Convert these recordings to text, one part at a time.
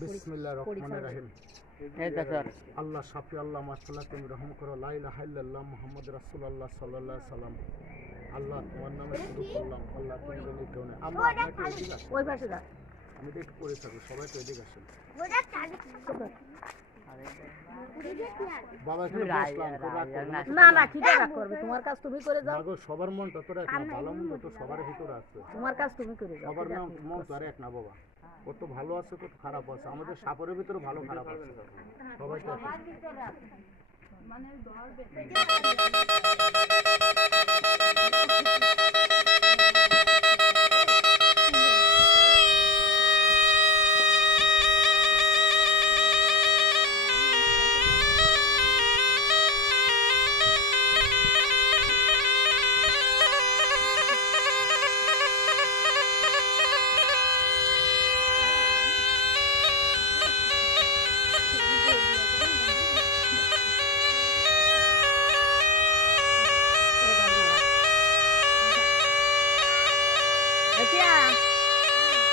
বিসমিল্লাহির রহমানির রহিম। আল্লাহ শাফি, আল্লাহ মাশাআল্লাহ, তুমি রহম করো। লা ইলাহা ইল্লাল্লাহ মুহাম্মদ রাসূলুল্লাহ সাল্লাল্লাহু আলাইহি সাল্লাম। আল্লাহ তোমার নামে শুরু করলাম। আল্লাহ তুমি জানি কেউ নেই। আমরা আপনাকে এদিকে আসেন, ওই পাশে যা। আমি তো একটু পরে থাকবো, সবাই তো এদিকে আসেন। বাবা এখানে বসলাম, তো রাগ করবে না। না না, কি রাগ করবে? তোমার কাজ তুমি করে যাও। মাগো সবার মনটা তো এক না, ভালো মন্দ তো সবার ভিতরে আছে। তোমার কাজ তুমি করে যাও। সবার মন তো আর এক না বাবা, কত ভালো আছে কত খারাপ আছে, আমাদের সাপের ভিতরে ভালো খারাপ আছে, সবাই তো এক।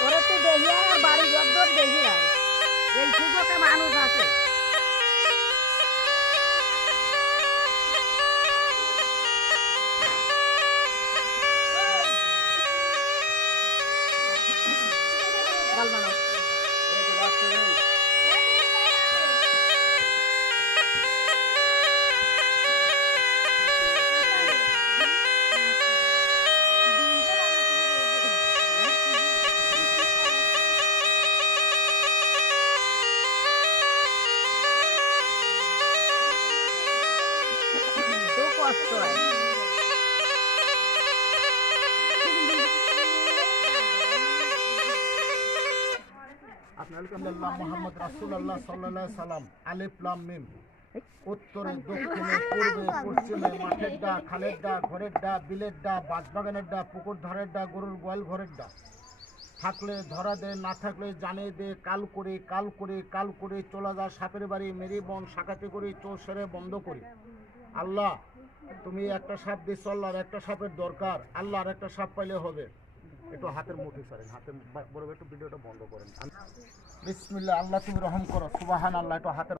ওরা তো দেখিয়া বাড়ি জব্দর দেখিয়া এই সুযোগে মানুষ আছে। কষ্ট হয়। মুহাম্মদ রাসূলুল্লাহ সাল্লাল্লাহু আলাইহি সাল্লাম। আলিফ লাম মিম। উত্তরে দক্ষিণে পূর্বে পশ্চিমে, মাঠের ডা, খালের ডা, ঘরের ডা, বিলের ডা, বাঁশবাগানের ডা, পুকুর ধারের ডা, গরুর গোয়াল ঘরের ডা। থাকলে ধরা দে, না থাকলে জানিয়ে দে, কাল করে কাল করে কাল করে চলা যা সাপের বাড়ি, মেরি বন শাখাতে করে চোর সেরে বন্ধ করি। আল্লাহ তুমি একটা সাপ দিচ্ছ, আল্লাহর একটা সাপের দরকার, আল্লাহর একটা সাপ পাইলে হবে। একটু হাতের মুঠি সরেন, হাতের বড় একটু ভিডিওটা বন্ধ করেন। বিসমিল্লাহ, আল্লাহ তুমি রহম করো। সুবহানাল্লাহ, একটু হাতের